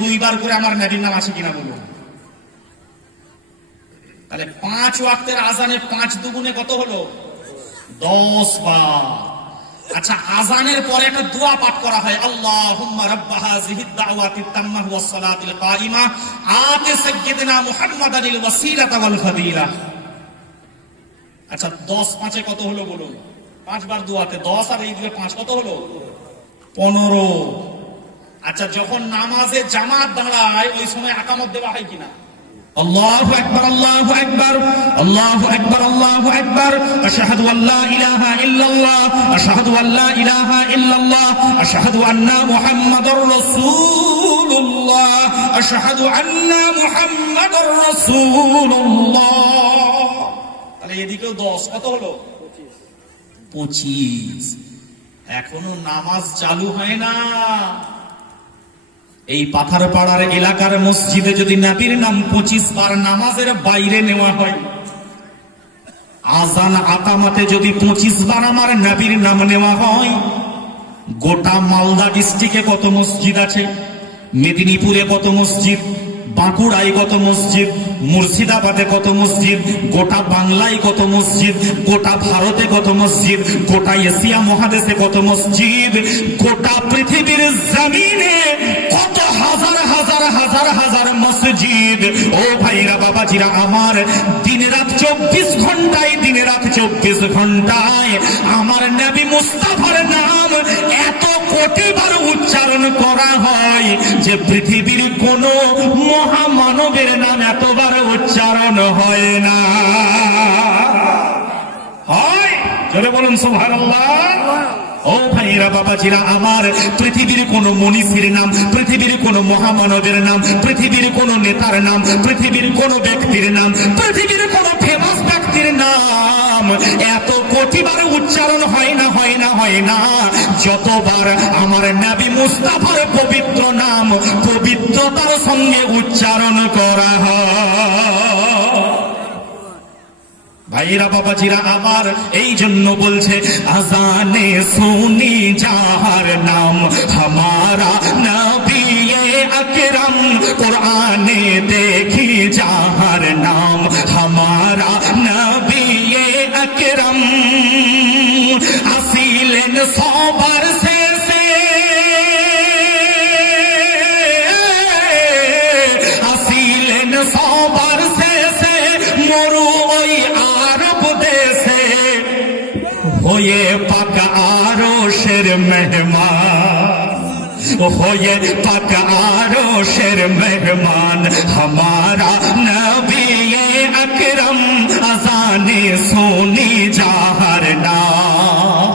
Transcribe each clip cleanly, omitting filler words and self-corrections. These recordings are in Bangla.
দুইবার করে আমার নবীর নাম আছে কিনা বলুন? তাহলে 5 ওয়াক্তের আজানে 5 দুগুণে কত হলো? 10 বার। আচ্ছা, আজানের পরে একটা দোয়া পাঠ করা হয়, আল্লাহুম্মা রাব্বা হাযিহিদ দাওয়াতিত তাম্মাহ ওয়াস সালাতিল কায়িমা আতি সাইয়্যিদিনা মুহাম্মাদানিল ওয়াসিলাতা ওয়াল ফাদিলা। আচ্ছা, 10 5 কত হলো বলুন? 5 বার দোয়াতে 10 আর এই দুয়ে 5 কত হলো? 15। আচ্ছা, যখন নামাজে জামাত দাঁড়ায় ওই সময় আকামত দেওয়া হয় কিনা? আল্লাহু আকবার, আল্লাহু আকবার, আল্লাহু আকবার, আল্লাহু আকবার, আশহাদু আল্লা ইলাহা ইল্লাল্লাহ, আশহাদু আল্লা ইলাহা ইল্লাল্লাহ, আশহাদু আন্না মুহাম্মাদুর রাসূলুল্লাহ, আশহাদু আন্না মুহাম্মাদুর রাসূলুল্লাহ। তাহলে এদিকেও 10 কত হলো? 25। এখনো নামাজ চালু হয় না। এই পাথারপাড়ার এলাকার মসজিদে যদি নবীর নাম 25 বার নামাজের বাইরে নেওয়া হয়, আজান আকামাতে যদি 25 বার আমার নবীর নাম নেওয়া হয়, গোটা মালদা ডিস্ট্রিক্টে কত মসজিদ আছে? মেদিনীপুরে কত মসজিদ? বাঁকুড়ায় কত মসজিদ? মুর্শিদাবাদে কত মসজিদ? গোটা বাংলায় কত মসজিদ? গোটা ভারতে কত মসজিদ? গোটা এশিয়া মহাদেশে কত মসজিদ? গোটা পৃথিবীর জমিনে কত হাজার হাজার হাজার হাজার মসজিদ। ও ভাইরা বাবাজিরা আমার, দিন রাত 24 ঘন্টায়, দিন রাত 24 ঘন্টায় আমার নবী মুস্তাফার নাম এত কোটিবার উচ্চারণ করা হয় যে পৃথিবীর কোন মহামানবের নাম এতবার উচ্চারণ হয় না। হয়? জোরে বলুন সুবহানাল্লাহ। ও ভাইরা বাবাজিরা আমার, পৃথিবীর কোন মনীষীর নাম, পৃথিবীর কোন মহামানবের নাম, পৃথিবীর কোন নেতার নাম, পৃথিবীর কোন ব্যক্তির নাম, পৃথিবীর কোন ফেমাস ব্যক্তির নাম এত কোটিবার উচ্চারণ হয় না, হয় না, হয় না যতবার আমার নবী মুস্তাফার পবিত্র নাম পবিত্রতার সঙ্গে উচ্চারণ করা হয়। ভাইরা বাবাজিরা আমার, এই জন্য বলছে আজানে শুনি যাহার নাম হামারা নবী আকরাম, কোরআনে দেখি যাহার নাম হামারা নবী আকরাম, আসিলেন সবার শেষে, আসিলেন সবার শেষে মরু ওই আরব দেশে, হয়ে পাক আরশের মেহমান, হয়ে পাক আরশের মেহমান হামারা নবী আকরাম, আজানে শুনি যাহার নাম।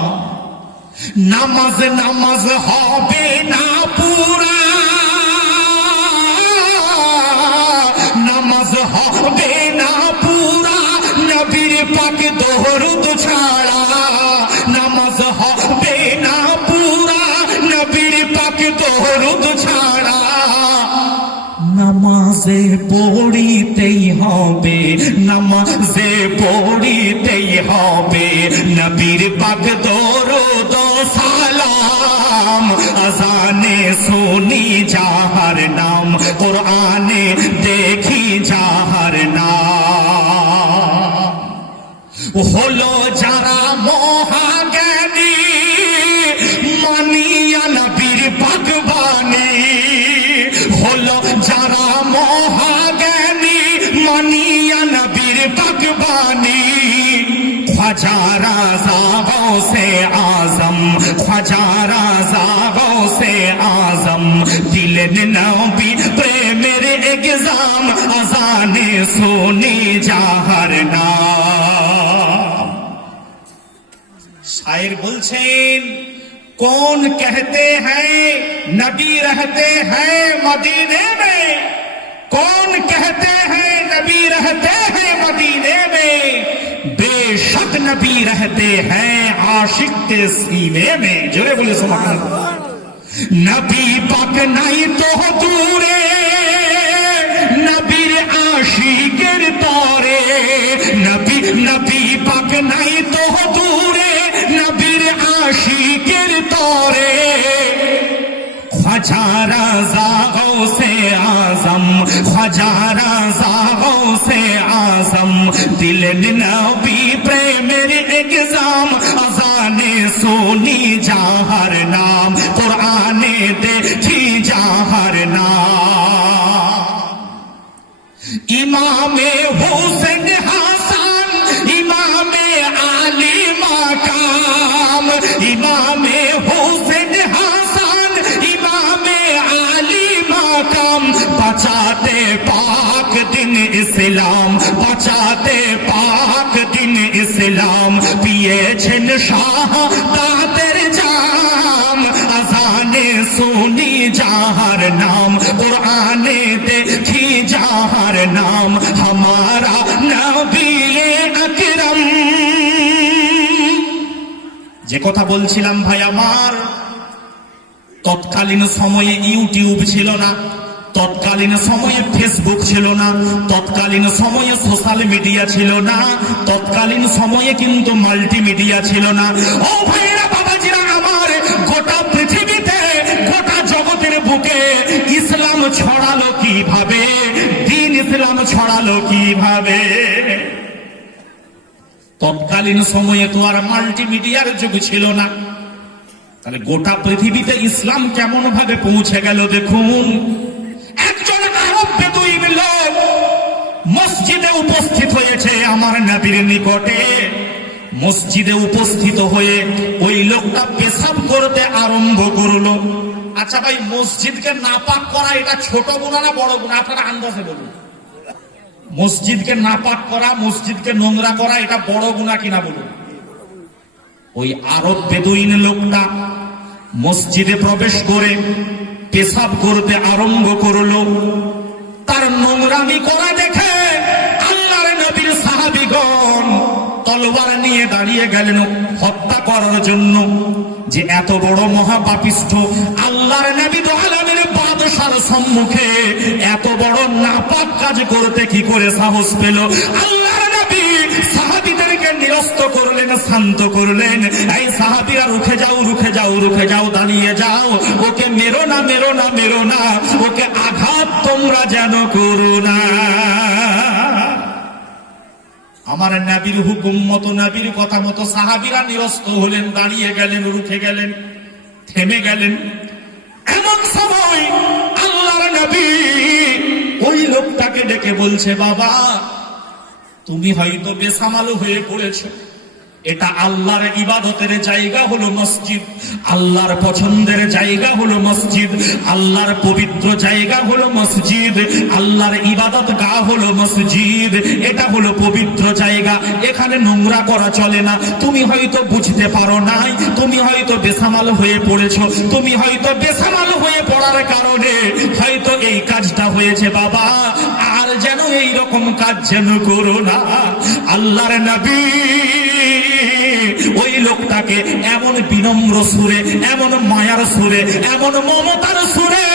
নামাজ নামাজ হবে না পুরা, নামাজ হবে না পুরা নবীর পাক দরুদ ছাড়া, নামাজ হবে না পুরা নবীর পাক দরুদ ছাড়া, নামাজে পড়িতেই হবে, নামাজে পড়িতেই হবে নবীর পাক দরুদ সালাম, আজানে শুনি যাহার নাম, কোরআনে দেখি যাহার নাম। হলো যারা মহাজ্ঞানী মানিয়া নবীর পাক বাণী, হলো যারা মহাজ্ঞানী মানিয়া নবীর পাক বাণী, খ্বাজা রাজা গৌসে আজম, খ্বাজা রাজা গৌসে আজম, দিলেন নবী প্রেমের এক্সাম, আজানে শুনি যাহার নাম। শায়ের বলছেন, कौन कहते हैं नबी रहते हैं मदीने में, कौन कहते हैं नबी रहते हैं मदीने में, बेशक नबी रहते हैं आशिक के सीने में। जोरे बोले सुभान अल्लाह। नबी पाक नहीं तो दूरे नबीर आशिकेर तोरे, नबी नबी पाक नहीं तो दूरे नबीर आशिकेर तोरे, ख्वाजा राजा गौसे হাজারা সাও সে আজম দিলেন নবী প্রেমের এক্সাম আজানে শুনি যাহার নাম কোরআনে দেখি যাহার নাম ইমামে হোসেন হাসান ইমামে আলী মাকাম ইমামে হোসেন হাসান ইমামে আলী মাকাম বাঁচাতে পাক দিন ইসলাম বাঁচাতে পাক দিন ইসলাম পিয়েছেন শাহাদাতের জাম আজানে শুনি যাহার নাম কোরআনে দেখি যাহার নাম हमारा नबी আকরাম। যে কথা বলছিলাম ভাই আমার, তৎকালীন সময়ে ইউটিউব ছিল না, তৎকালীন সময়ে ফেসবুক ছিল না, তৎকালীন সময়ে সোশ্যাল মিডিয়া ছিল না, তৎকালীন সময়ে কিন্তু মাল্টিমিডিয়া ছিল না। ও ভাইরা বাবাজিরা আমার, গোটা পৃথিবীতে গোটা জগতের বুকে ইসলাম ছড়ালো কিভাবে, দিন ইসলাম ছড়ালো কিভাবে? তৎকালীন সময়ে তো আর মাল্টিমিডিয়ার যুগ ছিল না, তাহলে গোটা পৃথিবীতে ইসলাম কেমন ভাবে পৌঁছে গেল দেখুন। একজন আরব বেদুইন লোক মসজিদে উপস্থিত হয়েছে আমার নবীর নিকটে। মসজিদে উপস্থিত হয়ে ওই লোকটা পেশাব করতে আরম্ভ করলো। আচ্ছা ভাই, মসজিদকে নাপাক করা এটা ছোট গুনাহ না বড় গুনাহ? আপনারা আন্দাজে বলুন। মসজিদকে নাপাক করা, মসজিদকে নোংরা করা এটা বড় গুনাহ কিনা বলুন। ওই আরব বেদুইন লোকটা মসজিদে প্রবেশ করে পেশাব করতে আরম্ভ করলো। তার নোংরামি করা দেখে আল্লাহর নবীর সাহাবীগণ তলোয়ার নিয়ে দাঁড়িয়ে গেলেন হত্যা করার জন্য। যে এত বড় মহাপাপিষ্ঠ আল্লাহর নবী দু আলামের বাদশার সম্মুখে এত বড় নাপাক কাজ করতে কি করে সাহস পেল? আল্লাহর নবী সাহাবীদেরকে নিরস্ত করলেন, শান্ত করলেন। এই সাহাবীরা রুখে যাও, রুখে যাও, রুখে যাও, দাঁড়িয়ে যাও, ওকে মেরো না, মেরো না, মেরো না, ওকে আঘাত তোমরা যেন করো না। আমার নবীর হুকুম মতো, নবীর কথা মতো সাহাবীরা নিরস্ত হলেন, দাঁড়িয়ে গেলেন, রুখে গেলেন, থেমে গেলেন। এমন সময় আল্লাহর নবী ওই লোকটাকে ডেকে বলছে, বাবা তুমি হয়তো বেসামাল হয়ে পড়েছো। এটা আল্লাহর ইবাদতের জায়গা হলো মসজিদ, আল্লাহর পছন্দের জায়গা হলো মসজিদ, আল্লাহর পবিত্র জায়গা হলো মসজিদ, আল্লাহর ইবাদত গাহ হলো মসজিদ। এটা হলো পবিত্র জায়গা, এখানে নোংরা করা চলে না। তুমি হয়তো বুঝতে পারো নাই, তুমি হয়তো বেসামাল হয়ে পড়েছো, তুমি হয়তো বেসামাল হয়ে পড়ার কারণে হয়তো এই কাজটা হয়েছে। বাবা আর যেন এই রকম কাজ যেন করো না। আল্লাহর নবী ওই লোকটাকে এমন বিনম্র সুরে, এমন মায়ার সুরে, এমন মমতার সুরে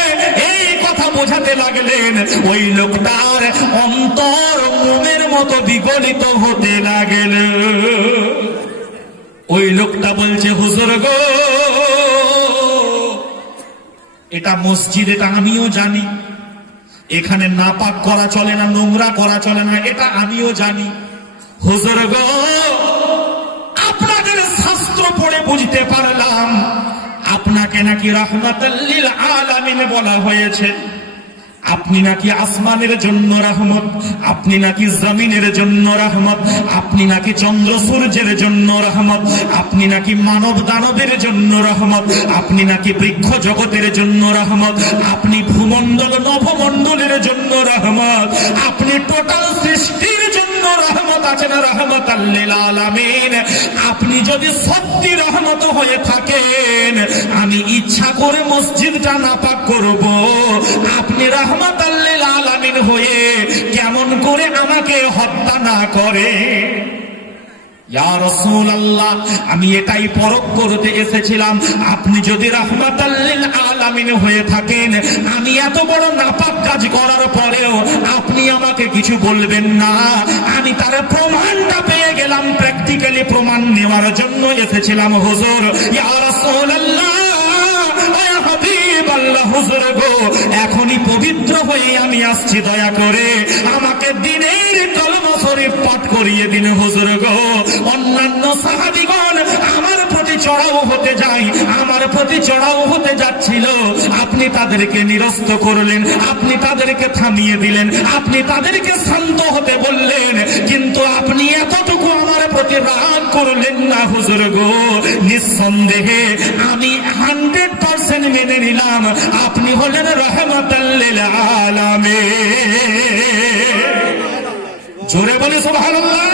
এই কথা বোঝাতে লাগলেন, ওই লোকটার অন্তর মোমের মতো বিগলিত হতে লাগল। ওই লোকটা বলছে, হুজুর গো, এটা মসজিদ, এটা আমিও জানি। এখানে নাপাক করা চলে না, নোংরা করা চলে না, এটা আমিও জানি। হুজুর গো, আপনাদের শাস্ত্র পড়ে বুঝতে পারলাম আপনাকে নাকি রাহমাতাল লিল আলামিন বলা হয়েছে। আপনি নাকি আসমানের জন্য রহমত, আপনি নাকি জমিনের জন্য রহমত, আপনি নাকি চন্দ্র সূর্যের জন্য রহমত, আপনি নাকি মানব দানবের জন্য রহমত, আপনি নাকি বৃক্ষ জগতের জন্য রহমত, আপনি ভূমণ্ডল নভমণ্ডলের জন্য রহমত, আপনি টোটাল সৃষ্টির জন্য রহমত আছেন, রাহমাতাল লিল আলামিন। আপনি যদি সত্যি রহমত হয়ে থাকেন, আমি ইচ্ছা করে মসজিদটা নাপাক করব, আপনি রাহমাতাল লিল আলামিন হয়ে কেমন করে আমাকে হত্যা না করে? ইয়া রাসূলুল্লাহ, আমি এটাই পরখ করতে এসেছিলাম, আপনি যদি রাহমাতাল লিল আলামিন হয়ে থাকেন, আমি এত বড় নাপাক কাজ করার পরেও আপনি আমাকে কিছু বলবেন না। আমি তার প্রমাণটা পেয়ে গেলাম, প্র্যাকটিক্যালি প্রমাণ নেওয়ার জন্য এসেছিলাম হুজুর। ইয়া রাসূলুল্লাহ, ইয়া হাবিবাল্লাহ, বলল, হুজুর গো, এখনই পবিত্র হয়ে আমি আসছি, দয়া করে আমাকে দিনের কলমা শরীফ পাঠ করিয়ে দিন হুজুর গো। অন্যান্য সাহাবীগণ আমার প্রতি চড়াও হতে যায়, আমার প্রতি চড়াও হতে যাচ্ছিল, আপনি তাদেরকে নিরস্ত করলেন, আপনি তাদেরকে থামিয়ে দিলেন, আপনি তাদেরকে শান্ত হতে বললেন, কিন্তু আপনি এতটুকু আমার প্রতি রাগ করলেন না হুজুর গো। নিঃসন্দেহে আমি 100% মেনে নিলাম আপনি হলেন রাহমাতাল লিল আলামিন। জোরে বলে সুবহানাল্লাহ।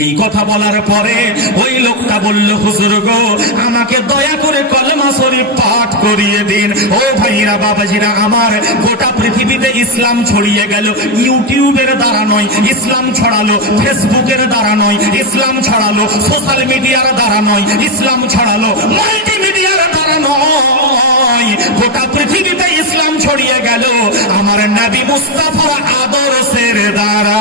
এই কথা বলার পরে ওই লোকটা বলল, হুজুর গো, আমাকে দয়া করে কলমা শরীফ পাঠ করিয়ে দিন। ও ভাইরা বাবাজিরা আমার, গোটা পৃথিবীতে ইসলাম ছড়িয়ে গেল ইউটিউবের দ্বারা নয়, ইসলাম ছড়ালো ফেসবুকের দ্বারা নয়, ইসলাম ছড়ালো সোশ্যাল মিডিয়ার দ্বারা নয়, ইসলাম ছড়ালো মাল্টিমিডিয়ার দ্বারা নয়, গোটা পৃথিবীতে ইসলাম ছড়িয়ে গেল আমার নবী মুস্তাফার আদর্শের দ্বারা।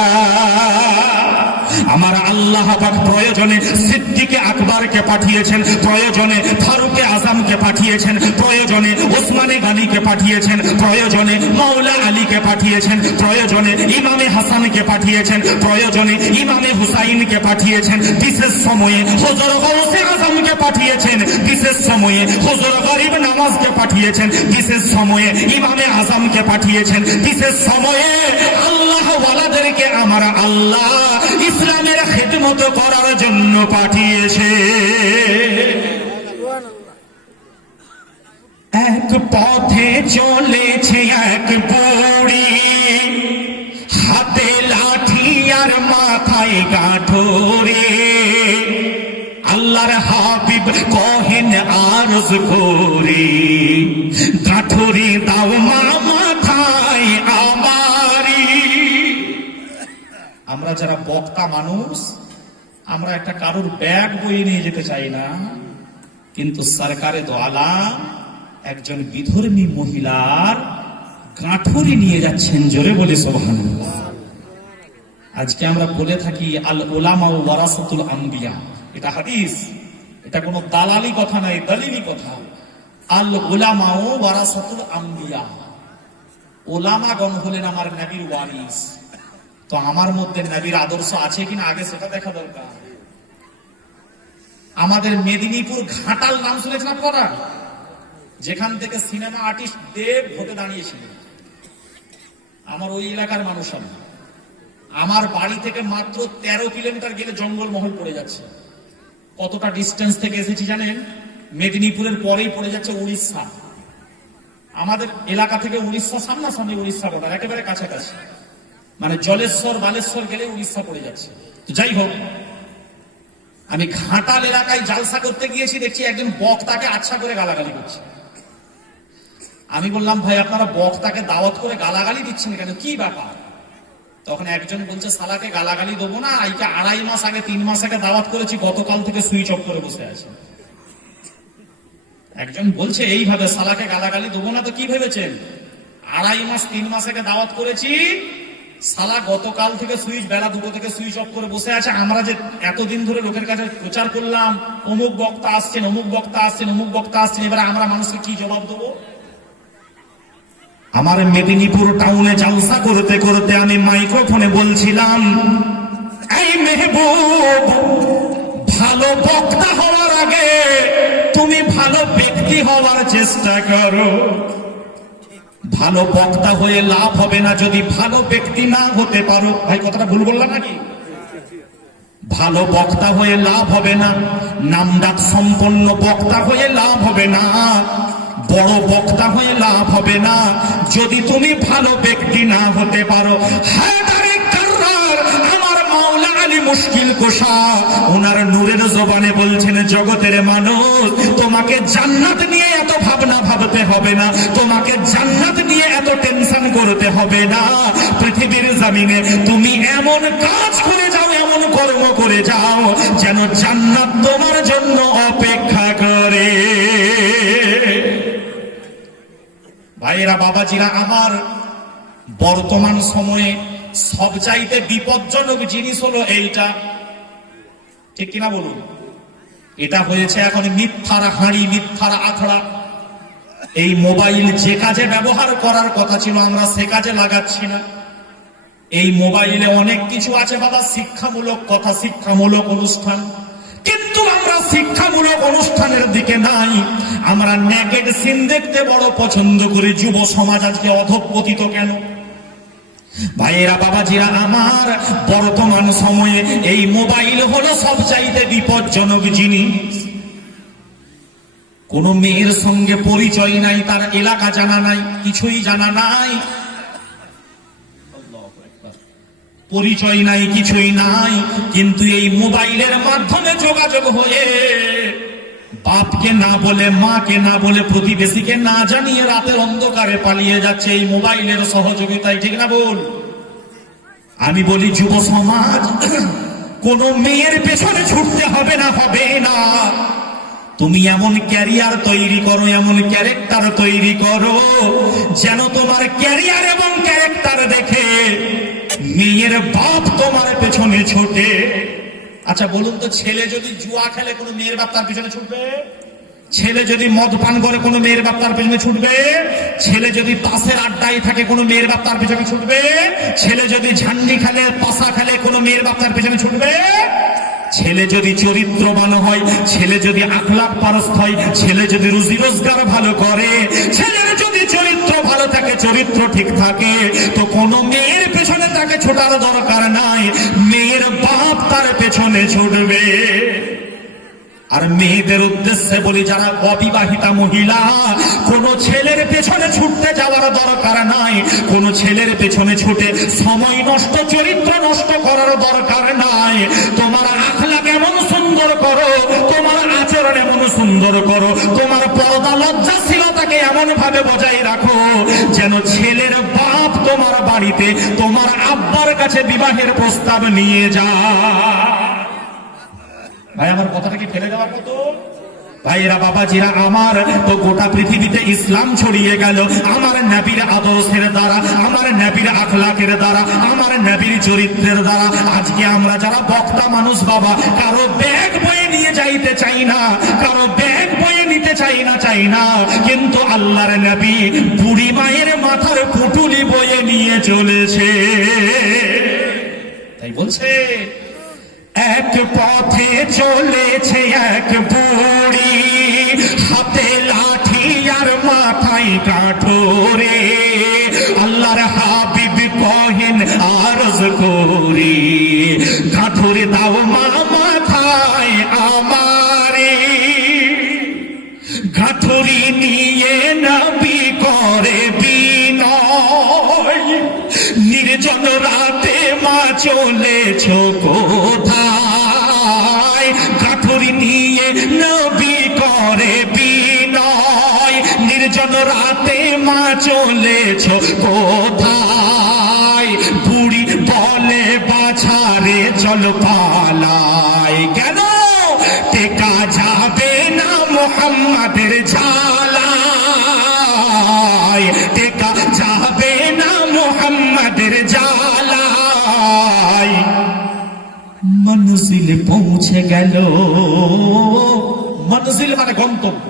আমার আল্লাহ পাক প্রয়োজনে সিদ্দিকে আকবরকে পাঠিয়েছেন, প্রয়োজনে ফারুকে আজমকে পাঠিয়েছেন, প্রয়োজনে ওসমানে গনিকে পাঠিয়েছেন, প্রয়োজনে মাওলা আলীকে পাঠিয়েছেন, প্রয়োজনে ইমামে হাসানকে পাঠিয়েছেন, প্রয়োজনে ইমামে হুসাইনকে পাঠিয়েছেন, বিশেষ সময়ে হুজুর গৌসে আজমকে পাঠিয়েছেন, বিশেষ সময়ে হুজুর গরিব নামাজকে পাঠিয়েছেন, বিশেষ সময়ে ইমামে আজমকে পাঠিয়েছেন, বিশেষ সময়ে আল্লাহ ওয়ালাদেরকে আমার আল্লাহ ইসলামের খিদমত করার জন্য পাঠিয়েছে। এক পথে চলেছে এক বুড়ি, হাতে লাঠি আর মাথায় গাঁঠরে, আল্লাহর হাবিব কহেন আরজ করে, গাঁঠরে দাও মা মাথায় আমারি। আমরা যারা বক্তা মানুষ, আমরা একটা কারোর ব্যাগ বয়ে নিয়ে যেতে চাই না, কিন্তু সরকারে দো আলাম একজন বিধর্মী মহিলার গাঁঠরি নিয়ে যাচ্ছেন। জোরে বলে সুবহানাল্লাহ। আজকে আমরা বলে থাকি আল উলামা ওয়ারাসাতুল আম্বিয়া, এটা হাদিস, এটা কোনো দালালি কথা নাই, দলিলি কথা। আল উলামা ওয়ারাসাতুল আম্বিয়া, ওলামাগণ হলেন আমার নবীর ওয়ারিস। তো আমার মধ্যে নবীর আদর্শ আছে কিনা আগে সেটা দেখা দরকার। আমাদের মেদিনীপুর ঘাটাল নাম শুনেছেন আপনারা? যেখান থেকে সিনেমা আর্টিস্ট দেব হতে দাঁড়িয়েছিলেন, আমার ওই এলাকার মানুষ। আমার বাড়ি থেকে মাত্র 13 কিলোমিটার গেলে জঙ্গলমহল পড়ে যাচ্ছে। কতটা ডিস্টেন্স থেকে এসেছি জানেন? মেদিনীপুরের পরেই পড়ে যাচ্ছে উড়িষ্যা। আমাদের এলাকা থেকে উড়িষ্যা সামনাসামনি, উড়িষ্যা বর্ডার একেবারে কাছাকাছি, মানে জলেশ্বর বালেশ্বর গেলে উড়িষ্যা পড়ে যাচ্ছে। তো যাই হোক, আমি ঘাটাল এলাকায় জালসা করতে গিয়েছি, দেখছি একজন বক্তাকে আচ্ছা করে গালাগালি করছে। আমি বললাম, ভাই আপনারা বক্তাকে দাওয়াত করে গালাগালি দিচ্ছেন কেন, কি ব্যাপার? তখন একজন বলছে, সালাকে গালাগালি দেবো না, আইকে 2.5 মাস আগে 3 মাস আগে দাওয়াত করেছি, গতকাল থেকে সুইচ অফ করে বসে আছে। একজন বলছে এইভাবে, সালাকে গালাগালি দেবো না তো কি ভেবেছেন? 2.5 মাস 3 মাস আগে দাওয়াত করেছি, সালা গতকাল থেকে সুইচ, বেলা 2টো থেকে সুইচ অফ করে বসে আছে। আমরা যে এতদিন ধরে লোকের কাছে প্রচার করলাম, অমুক বক্তা আসছেন, অমুক বক্তা আসছেন, অমুক বক্তা আসছেন, এবারে আমরা মানুষকে কি জবাব দেবো? আমার মেদিনীপুর টাউনে জালসা করতে করতে আমি মাইক্রোফোনে বলছিলাম, এই মেহবুব, ভালো বক্তা হওয়ার আগে তুমি ভালো ব্যক্তি হওয়ার চেষ্টা করো। ভালো বক্তা হয়ে লাভ হবে না যদি ভালো ব্যক্তি না হতে পারো। ভাই কথাটা ভুল বললাম নাকি? ভালো বক্তা হয়ে লাভ হবে না, নামডাক সম্পন্ন বক্তা হয়ে লাভ হবে না, বড় বক্তা হয়ে লাভ হবে না যদি তুমি ভালো ব্যক্তি না হতে পারো। আমার মাওলা আলী মুশকিল কোশা ওনার নূরের জবানে বলছেন, জগতের মানুষ, তোমাকে জান্নাত নিয়ে এত ভাবনা ভাবতে হবে না, তোমাকে জান্নাত নিয়ে এত টেনশন করতে হবে না। পৃথিবীর জমিনে তুমি এমন কাজ করে যাও, এমন কর্ম করে যাও যেন জান্নাত তোমার জন্য অপেক্ষা করে। ভাইয়েরা, বাবাজিরা আমার, বর্তমান সময়ে সবচাইতে বিপজ্জনক জিনিস হলো এইটা, ঠিক কিনা বলুন? এটা হয়েছে এখন মিথ্যার হাঁড়ি, মিথ্যার আখড়া। এই মোবাইল যে কাজে ব্যবহার করার কথা ছিল আমরা সে কাজে লাগাচ্ছি না। এই মোবাইলে অনেক কিছু আছে বাবা, শিক্ষামূলক কথা, শিক্ষামূলক অনুষ্ঠান, কিন্তু আমরা শিক্ষামূলক অনুষ্ঠানের দিকে নাই। আমরা নেকেড সিন দেখতে বড় পছন্দ করি। যুব সমাজ আজকে অধঃপতিত কেন? ভাইয়েরা বাবাজিরা আমার, বর্তমান সময়ে এই মোবাইল হলো সবচাইতে বিপজ্জনক জিনিস। কোন মেয়ের সঙ্গে পরিচয় নাই, তার এলাকা জানা নাই, কিছুই জানা নাই, পরিচয় নাই, কিছুই নাই, কিন্তু এই মোবাইলের মাধ্যমে যোগাযোগ হয়ে বাপকে না বলে, মাকে না বলে, প্রতিবেশীকে না জানিয়ে রাতের অন্ধকারে পালিয়ে যাচ্ছে এই মোবাইলের সহযোগিতায়, ঠিক না বল? আমি বলি যুব সমাজ, কোন মেয়ের পেছনে ছুটতে হবে না, হবে না। তুমি এমন ক্যারিয়ার তৈরি করো, এমন ক্যারেক্টার তৈরি করো, যেন তোমার ক্যারিয়ার এবং ক্যারেক্টার দেখে মেয়ের বাপ তোমার পেছনে ছোটে। আচ্ছা বলুন তো, ছেলে যদি জুয়া খেলে কোনো মেয়ের বাপ তার পেছনে ছুটবে? ছেলে যদি মদ পান করে কোনো মেয়ের বাপ তার পেছনে ছুটবে? ছেলে যদি তাসের আড্ডায় থাকে কোনো মেয়ের বাপ তার পেছনে ছুটবে? ছেলে যদি ঝান্ডি খেলে, পাশা খেলে কোনো মেয়ের বাপ তার পেছনে ছুটবে? ছেলে যদি চরিত্রবান হয়, ছেলে যদি আখলাক পারস্ত হয়, ছেলে যদি রুজি রোজগার ভালো করে, ছেলের যদি চরিত্র ভালো থাকে, চরিত্র ঠিক থাকে, তো কোনো মেয়ের পেছনে তাকে ছোটার দরকার নাই, মেয়ের বাপ তার পেছনে ছুটবে। আর মেয়েদের উদ্দেশ্যে বলি, যারা অবিবাহিতা মহিলা, কোন ছেলের পেছনে ছুটতে যাওয়ার দরকার নাই, কোন ছেলের পেছনে ছুটে সময় নষ্ট, চরিত্র নষ্ট করার দরকার নাই। তোমার আখলাক এমন সুন্দর করো, তোমার আচরণ এমন সুন্দর করো, তোমার পর্দা লজ্জাশীলতাকে এমন ভাবে বজায় রাখো, যেন ছেলের বাপ তোমার বাড়িতে তোমার আব্বার কাছে বিবাহের প্রস্তাব নিয়ে যায়। ভাই আমার কথাটাকে ফেলে দেওয়ার মতো? ভাইয়েরা বাবাজিরা আমার, তো গোটা পৃথিবীতে ইসলাম ছড়িয়ে গেল আমার নবীর আদর্শের দ্বারা, আমার নবীর আখলাকের দ্বারা, আমার নবীর চরিত্রের দ্বারা। আজকে আমরা যারা বক্তা মানুষ বাবা, কারো ব্যাগ বয়ে নিয়ে যাইতে চাই না, কারো ব্যাগ বয়ে নিতে চাই না, কিন্তু আল্লাহর নবী বুড়ি মায়ের মাথার পুটুলি বয়ে নিয়ে চলেছে। তাই বলছে, এক পথে চলেছে এক বুড়ি, হাতে লাঠি আর মাথায় কাঠোরে, আল্লাহর হাবিব কহেন আরজ করি, কাঠোরে দাও মা মাথায় আমারে। কাঠুরি নিয়ে নবী করে বিনয়, নির্জন রাতে মা চলেছ কোথায়? কাঠুরি নিয়ে নবী করে বিনয়, নির্জন রাতে মা চলেছ কোথায়? বুড়ি বলে বাছারে চল পালাই, কেন? টেকা যাবে না মুহাম্মাদের ঝালায়, টেকা যাবে না মুহাম্মাদের ঝালায়। মনজিল পৌঁছে গেল, মনজিল মানে গন্তব্য,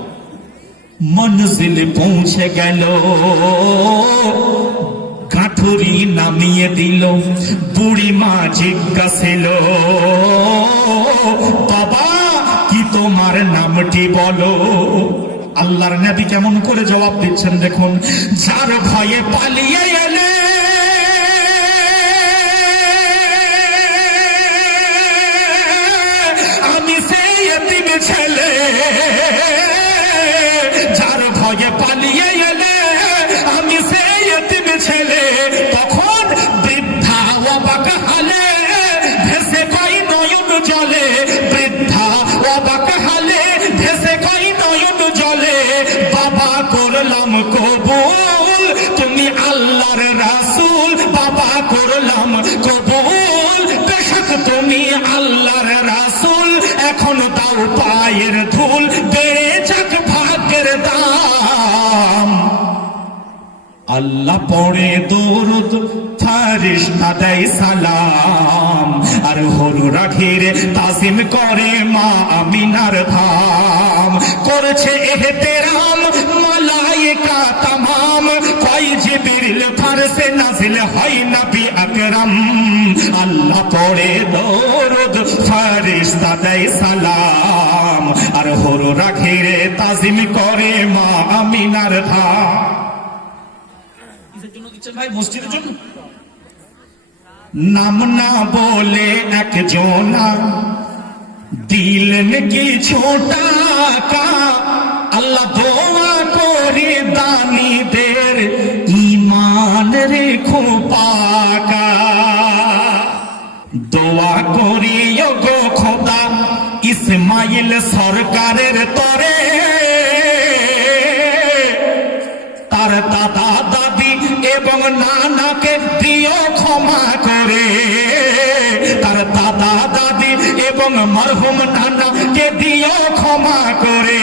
মনজিল পৌঁছে গেল, কাঠুরি নামিয়ে দিল, বুড়ি মা জিজ্ঞাসিল, বাবা কি তোমার নামটি বলো? আল্লাহর নবী কেমন করে জবাব দিচ্ছেন দেখুন, যার ভয়ে পালিয়ে এলে আমি সেই এতিম ছেলে, যার ভয়ে পালিয়ে এলে আমি সেই এতিম ছেলে। তখন বৃদ্ধা অবাক হালে ভেসে কই নয়ন জলে, বৃদ্ধা অবাক হালে ভেসে কই নয়ন জলে, বাবা করলাম কবুল তুমি আল্লাহর রাসূল, বাবা করলাম কবুল বেশক তুমি আল্লাহর রাসূল, এখন দাও পায়ের ধুল, বেড়ে যাক ভাগ্যের দাম। আল্লাহ পড়ে দরুদ, ফেরেশতা দেয় সালাম, আর হরুরা ঘিরে তাজিম করে মা আমিনার ধাম, করছে এহতেরাম মালায়ে সে নাজিল হয় নবী আকরাম, আল্লাহ পড়ে দরুদ ফেরেশতা দেয় সালাম, আর হুররা ঘিরে তাজিম করে মা আমিনার ধাম। কিসের জন্য দিচ্ছেন ভাই? মসজিদের জন্য? নাম না বলে একজনা দিলেন কিছু টাকা, আল্লাহ দোয়া করে দানীদের ঈমান রেখো পাকা। দোয়া করি গো খোদা ইসমাইল সরকারের তরে, তার দাদা দাদি এবং নানাকে দিও ক্ষমা করে, তার দাদা দাদি এবং মরহুম নানাকে দিও ক্ষমা করে।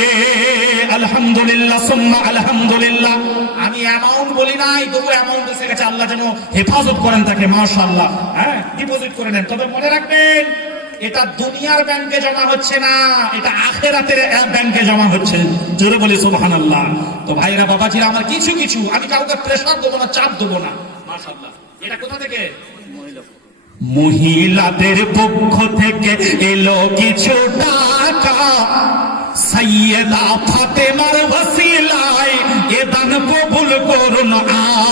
আলহামদুলিল্লাহ সুম্মা আলহামদুলিল্লাহ। আমি অ্যামাউন্ট বলি নাই, তবু অ্যামাউন্ট এসে গেছে। আল্লাহ যেন হেফাজত করেন তাকে, মাশাআল্লাহ। হ্যাঁ ডিপোজিট করে নেন। তবে মনে রাখবেন, এটা দুনিয়ার ব্যাংকে জমা হচ্ছে না, এটা আখেরাতের ব্যাংকে জমা হচ্ছে। জোরে বলি সুবহানাল্লাহ। তো ভাইরা বাবাজিরা আমার, কিছু কিছু আমি কাউকে প্রেসার দেবো না, চাপ দেবো না। মাশাআল্লাহ। এটা কোথা থেকে? মহিলাদের পক্ষ থেকে এলো কিছু টাকা, সাইয়েদা ফাতেমার ওসিলায় এ দান কবুল করুন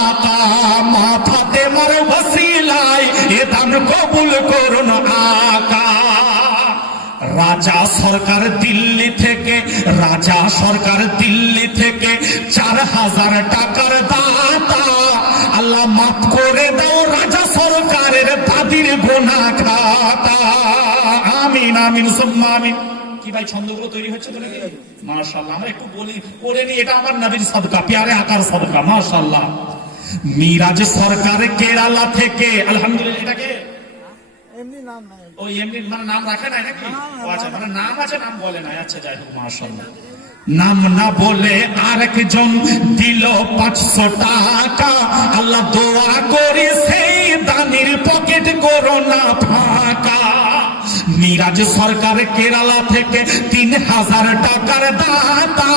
আকা, মা ফাতেমার ওসিলায় এ দান কবুল করুন আকা। রাজা সরকার দিল্লি থেকে, রাজা সরকার দিল্লি থেকে 4000 টাকার দাতা, আল্লাহ মাফ করে দাও রাজা সরকারের দাদির গুনাহ খাতা। আমিন আমিন সুম্মা আমিন। কি ভাই ছন্দগুলো তৈরি হচ্ছে তো নাকি? মাশাআল্লাহ। আমরা একটু বলি করে নি, এটা আমার নবীর সাদকা, প্যারে আকার সাদকা। মাশাআল্লাহ। মিরাজ সরকার কেরালা থেকে, আলহামদুলিল্লাহ। এটাকে এমনি নাম নাই। ওই এমনি মানে নাম রাখে নাই নাকি? না, ও আচ্ছা, মানে নাম আছে, নাম বলে নাই। আচ্ছা যাই হোক, মাশাআল্লাহ। নাম না বলে আরেকজন দিল 500 টাকা, আল্লাহ দোয়া করে সেই দানির পকেট করো না ফাঁকা। মিরাজ সরকার কেরালা থেকে 3000 টাকার দাতা,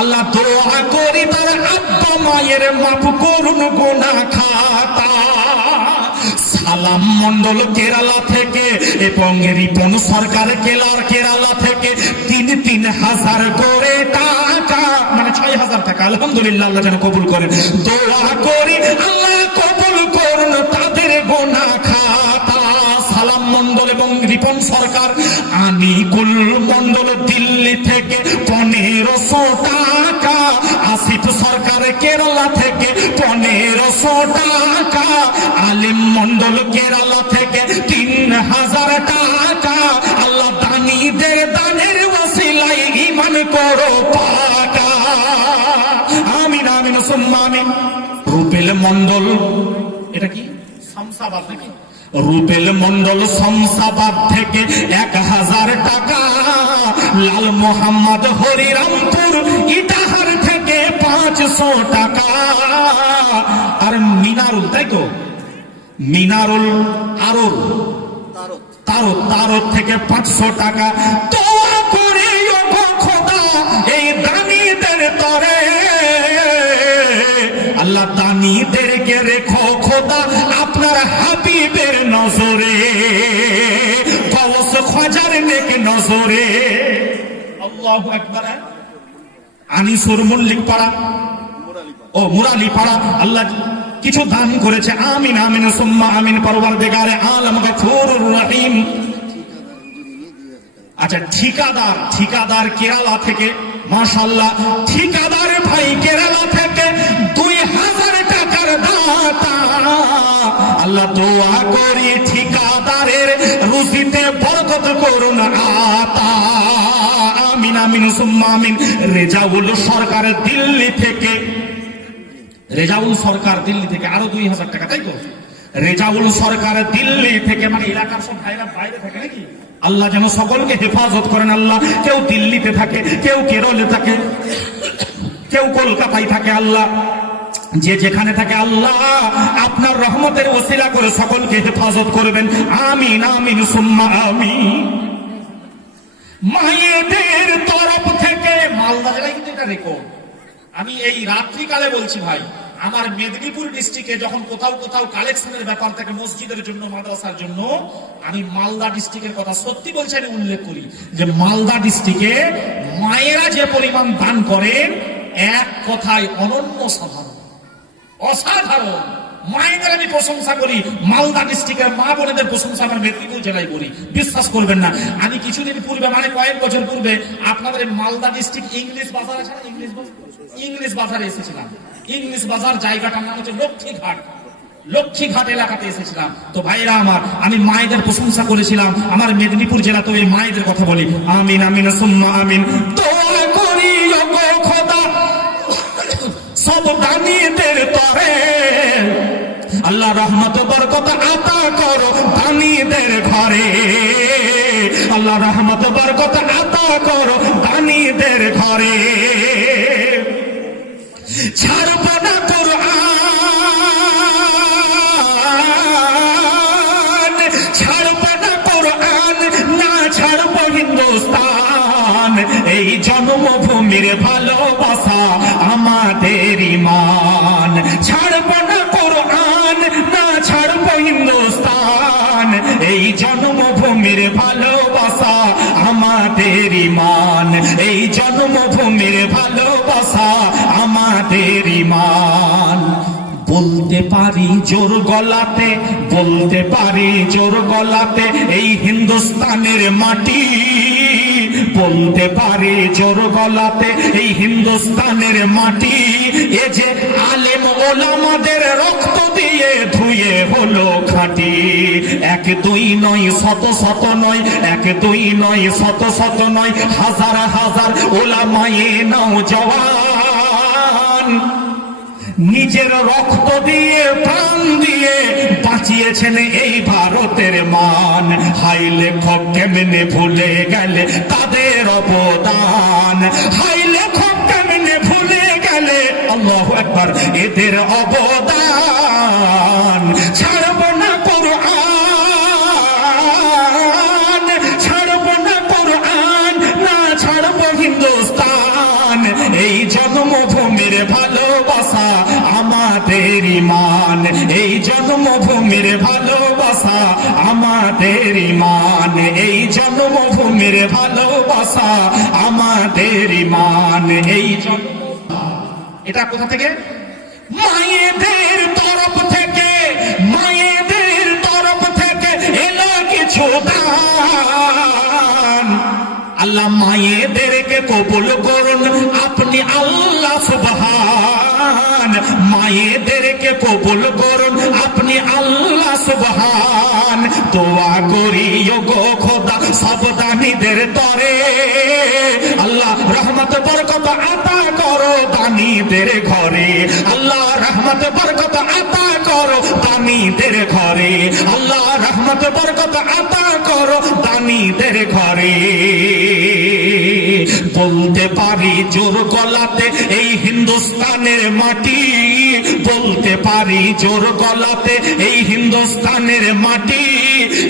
আল্লাহ দোয়া করি তার আব্বা মায়ের মাফ করুন গুনাহ খাতা। সালাম মন্ডল কেরালা থেকে এবং রিপন সরকার কেরালা থেকে 3000 করে টাকা, মানে 6000 টাকা। আলহামদুলিল্লাহ, আল্লাহ যেন কবুল করেন। দোয়া করি আল্লাহ কবুল করুন তাদের গুনাহ খাতা। সালাম মন্ডল এবং রিপন সরকার। আনিকুল মন্ডল দিল্লি থেকে 1500 টাকা, আসিফ সরকার কেরালা থেকে 1500 টাকা, আলিম মন্ডল কেরালা থেকে 3000 টাকা, আল্লাহ দানীদের দানের ওসিলায় ঈমান করো পাকা। আমিন আমিন সুম্মা আমিন। রুবেল মন্ডল, এটা কি শামসাবাদ নাকি? রুবেল মন্ডল শমসাবাদ থেকে 1000 টাকা, লাল মোহাম্মদ হরিরামপুর ইটাহার থেকে 500 টাকা, আর মিনারুল, তাই তো মিনারুল আরুর তারত থেকে 500 টাকা। দোয়া করে ওগো খোদা এই দানীদের তরে, আল্লাহ দানীদেরকে রেখো খোদা আপনার হাবিবের নজরে, গওস খাজার নেক নজরে। আল্লাহু আকবার। আনিসুর মল্লিক পাড়া, ও মুরালি পাড়া, আল্লাহ কিছু দান করেছে। আমিন আমিন সুম্মা আমিন। পরওয়ারদিগারে আলম গফুরুর রহিম। আচ্ছা, ঠিকাদার কেরালা থেকে, মাশাআল্লাহ, ঠিকাদার ভাই কেরালা থেকে 2000 টাকার দাতা, আল্লাহ দোয়া করি ঠিকাদারের রুজিতে বরকত করুন আতা। আমিন আমিন সুম্মা আমিন। রেজাউল সরকার দিল্লি থেকে, রেজাউল সরকার দিল্লি থেকে আরো 2000 টাকা, তাই তো? রেজাউল সরকার দিল্লি থেকে, মানে এলাকার সব ভাইরা বাইরে থাকে নাকি? আল্লাহ যেন সকলকে হেফাজত করেন। আল্লাহ, কেউ দিল্লিতে থাকে, কেউ কেরলে থাকে, কেউ কলকাতায় থাকে। আল্লাহ যে যেখানে থাকে আল্লাহ আপনার রহমতের ওসিলা করে সকলকে হেফাজত করবেন। আমিন আমিন সুম্মা আমিন। মায়েদের তরফ থেকে, মালদা জেলায় কিন্তু এটা রেকর্ড। আমি এই রাত্রিকালে বলছি ভাই, আমার মেদিনীপুর ডিস্ট্রিক্টে যখন কোথাও কোথাও কালেকশনের ব্যাপার থাকে মসজিদের জন্য, মাদ্রাসার জন্য, আমি মালদা ডিস্ট্রিক্টের কথা সত্যি বলছি, আমি উল্লেখ করি যে মালদা ডিস্ট্রিক্টে মায়েরা যে পরিমাণ দান করেন, এক কথায় অনন্য সাধারণ, অসাধারণ। মায়েদের আমি প্রশংসা করি, মালদা ডিস্ট্রিক্টের মা বোনেদের প্রশংসা আমার মেদিনীপুর জেলায় করি। বিশ্বাস করবেন না, আমি কিছুদিন পূর্বে, মানে কয়েক বছর পূর্বে, আপনাদের মালদা ডিস্ট্রিক্ট ইংলিশ বাজার আছে না, ইংলিশ বাজারে এসেছিলাম। ইংলিশ বাজার জায়গাটার নাম হচ্ছে লক্ষ্মীঘাট। লক্ষ্মীঘাট এলাকাতে এসেছিলাম। তো ভাইরা আমার, আমি মায়েদের প্রশংসা করেছিলাম। আমার মেদিনীপুর জেলা তো এই মায়েদের কথা বলি। আমিন আমিন সুম্মা আমিন। দোয়া করি ওগো খোদা সব দানিদের তরে, আল্লাহ রহমত বরকত আতা করো দানিদের ঘরে, আল্লাহ রহমত বরকত আতা করো দানিদের ঘরে। ছাড়ব না কোরআন, ছাড়ব না কোরআন, না ছাড়ব হিন্দুস্তান। এই জন্মভূমির ভালোবাসা আমাদের ঈমান। ছাড়ব না কোরআন, না ছাড়ব হিন্দুস্তান। এই জন্মভূমির ভালোবাসা আমাদের ঈমান। এই জন্মভূমির ভালোবাসা আমাদের ঈমান। বলতে পারি জোর গলাতে, বলতে পারি জোর গলাতে, এই হিন্দুস্তানের মাটি। বলতে পারি জোর গলাতে, এই হিন্দুস্তানের মাটি। এ যে আলেম ওলামাদের রক্ত দিয়ে ধুয়ে হলো খাঁটি। এক দুই নয়, শত শত নয়, এক দুই নয়, শত শত নয়, হাজার হাজার ওলামায়ে নওজওয়ান নিজের রক্ত দিয়ে প্রাণ দিয়ে বাঁচিয়েছেন এই ভারতের মান। হাই লেখক কেমনে ভুলে গেলে তাদের অবদান, হাই লেখক কেমনে ভুলে গেলে আল্লাহু আকবার এদের অবদান। ছাড়ব না কোরআন, ছাড়ব না কোরআন, না ছাড়ব হিন্দুস্তান। এই জন্মভূমির ভালোবাসা আমাদের ঈমান। এই জন্মভূমির ভালোবাসা আমাদের ঈমান। এই জন্মভূমির ভালোবাসা আমাদের ঈমান। এই এটা কোথা থেকে? মায়েদের তরফ থেকে, মায়েদের তরফ থেকে এলো কিছু দান। আল্লাহ মায়েদেরকে কবুল করুন আপনি আল্লাহ সুবহান। মায়েদেরকে কবুল করুন আপনি আল্লাহ সুবহান। দোয়া করি ওগো খোদা সব দানিদের তরে, আল্লাহ রহমত বরকত আতা করো দানিদের ঘরে। আল্লাহ রহমত বরকত আতা করো দানিদের ঘরে। আল্লাহ রহমত বরকত আতা করো দানিদের ঘরে। বলতে পারি জোর গলাতে এই হিন্দুস্তানের মাটি। বলতে পারি জোর গলাতে এই হিন্দুস্তানের মাটি।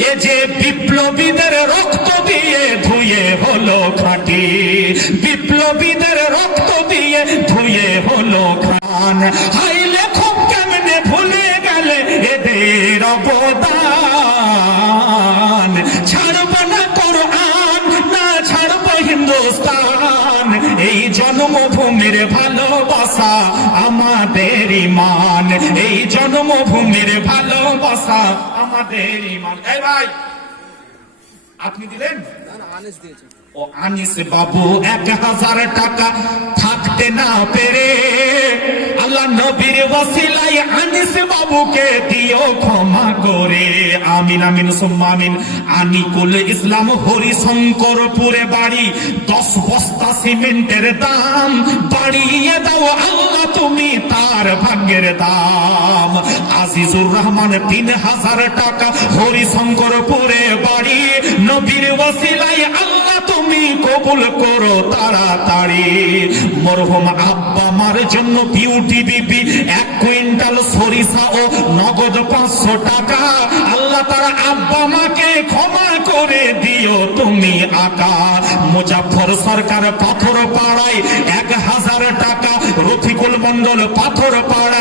এ যে বিপ্লবীদের রক্ত দিয়ে ধুয়ে হলো খাঁটি। বিপ্লবীদের রক্ত দিয়ে ধুয়ে হলো খান। হাই লেখক কেমনে ভুলে গেলে এদের অবদান। ছাড়ব না কোরআন, না ছাড়ব হিন্দুস্তান। এই জন্মভূমির ভালোবাসা আমাদের ঈমান। এই জন্মভূমির ভালোবাসা আমাদের ঈমান। এই ভাই আপনি দিলেন? ও আনিস বাবু 1000 টাকা থাকতে না পেরে আল্লাহ নবীর ওসিলায় আনিস বাবুকে দিও ক্ষমা করে। আমিন আমিন সুম্মা আমিন। আনিকুল ইসলাম হরিশঙ্করপুরে বাড়ি, 10 বস্তা সিমেন্টের দাম বাড়িয়ে দাও আল্লাহ তুমি তার ভাগ্যের দাম। আজিজুর রহমান 3000 টাকা হরিশঙ্করপুরে বাড়ি, নবীর ওসিলায় আল্লাহ তুমি কবুল করো তাড়াতাড়ি। মরহুম আব্বা মার জন্য বিউটি বিবি 1 কুইন্টাল সরিষা ও নগদ 500 টাকা আল্লাহ তারা আব্বা মাকে ক্ষমা করে দিও তুমি আকা। মুজাফর সরকার পাথর পাড়ায় 1000 টাকা, রফিকুল মন্ডল পাথর পাড়া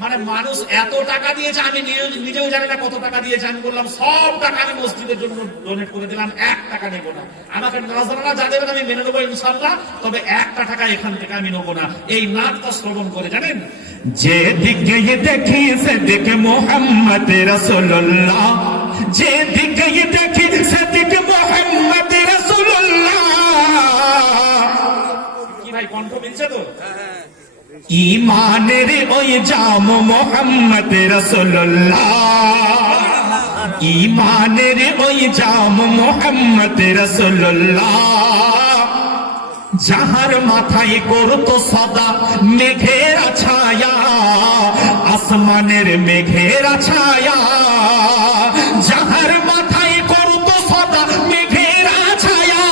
মানে মানুষ এত টাকা দিয়েছে, আমি নিজেও জানি না কত টাকা দিয়েছে। আমি বললাম সব টাকা আমি মসজিদের জন্য ডোনেট করে দিলাম, 1 টাকা নেবো না। আমাকে নজরানা যা দেবেন আমি মেনে নেবো ইনশাল্লাহ, তবে 1টা টাকা এখান থেকে আমি নেবো না। এই নাটটা শ্রবণ করে জানেন, যেদিকে দেখি সেদিকে মোহাম্মদ রাসূলুল্লাহ, যেদিকে দেখি সেদিকে মোহাম্মদ রাসূলুল্লাহ। কি ভাই কণ্ঠ মিলছে তো? ঈমানের ওই জাম মোহাম্মদ রাসূলুল্লাহ, ঈমানের ওই জাম মোহাম্মদ রাসূলুল্লাহ। যাহার মাথায় করতো সদা মেঘের ছায়া, আসমানের মেঘের ছায়া। যাহার মাথায় করতো সদা মেঘের ছায়া,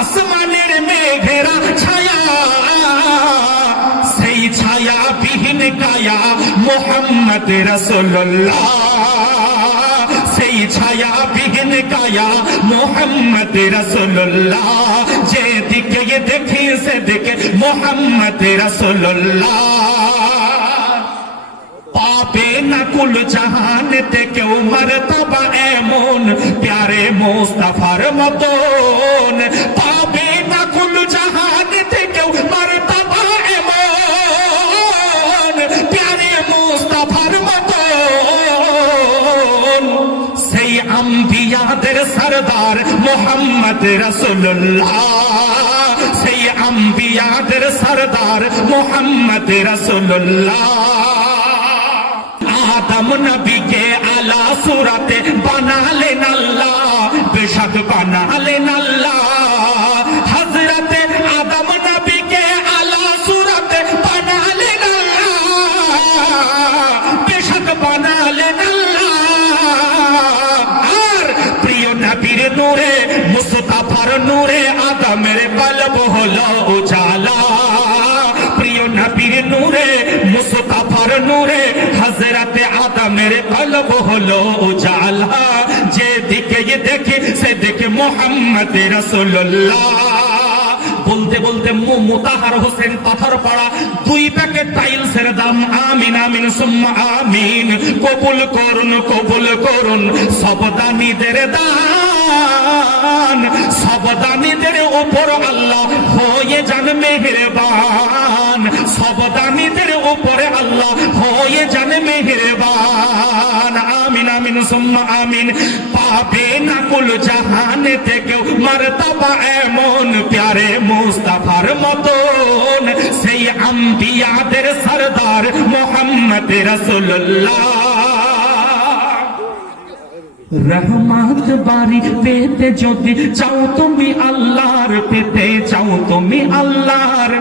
আসমানের মেঘের ছায়া। সেই ছায়া বিহীন কায়া মোহাম্মদ রাসূলুল্লাহ, সেই ছায়া বিহীন কায়া মোহাম্মদ রাসূলুল্লাহ। যেদিকে দেখি সেদিকে মোহাম্মদ রাসূলুল্লাহ। পাবে না কুল জাহানেতে কেউ মর্তবা এমন প্যারে মুস্তাফার মতন। পাবে না কুল জাহানেতে কেউ মর্তবা এমন প্যারে মুস্তাফার মতন। সেই আম্বিয়াদের সরদার মোহাম্মদ রাসূলুল্লাহ, সেই আম্বিয়াদের সরদার মোহাম্মদ রাসূলুল্লাহ। আদম নবীকে আলা সুরাতে বানালেন আল্লাহ, বেশক বানালেন আল্লাহ। হযরতে আদম নবীকে আলা সুরাতে বানালেন আল্লাহ, বেশক বানালেন আল্লাহ। আর প্রিয় নবীর নূরে মুস্তাফার নূরে আদমের কলব হলো উজালা। প্রিয় নবীর নূরে মুস্তাফার নূরে হযরতে আদমের কলব হলো উজালা। যেদিকে দেখি সেদিকে মোহাম্মদ রাসূলুল্লাহ। বলতে বলতে মুতাহার হোসেন পাথর পড়া 2 প্যাকেট টাইলসের দাম। আমিন আমিন সুম্মা আমিন। কবুল করুন কবুল করুন সব দানীদের দান, সব দানীদের উপর আল্লাহ হয়ে যান মেহেরবান, সব দানীদের উপরে আল্লাহ হয়ে যান মেহেরবান। আমিন আমিন সুম্মা আমিন। পাবে না কুল জাহানে থেকেও মর্তবা এমন প্যারে মুস্তাফার মতন। সেই আম্বিয়াদের সরদার মোহাম্মদ রাসূলুল্লাহ। রহমত বাড়ি পেতে যদি চাও তুমি আল্লাহর, পেতে চাও তুমি আল্লাহর।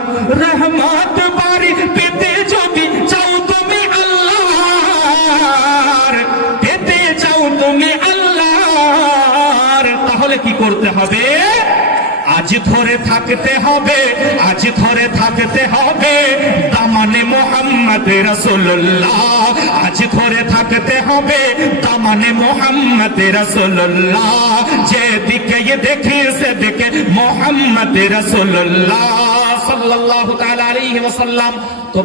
রহমত বাড়ি পেতে যদি চাও তুমি আল্লাহর, পেতে চাও তুমি আল্লাহর। তাহলে কি করতে হবে? আজ ধরে থাকতে হবে, আজ ধরে থাকতে হবে দামানে মোহাম্মদ রাসূলুল্লাহ। আজ ধরে থাকতে হবে দামানে মোহাম্মদ রাসূলুল্লাহ। যেদিকে দেখি সেদিকে মোহাম্মদ রাসূলুল্লাহ সাল্লাল্লাহু তাআলা আলাইহি ওয়াসাল্লাম।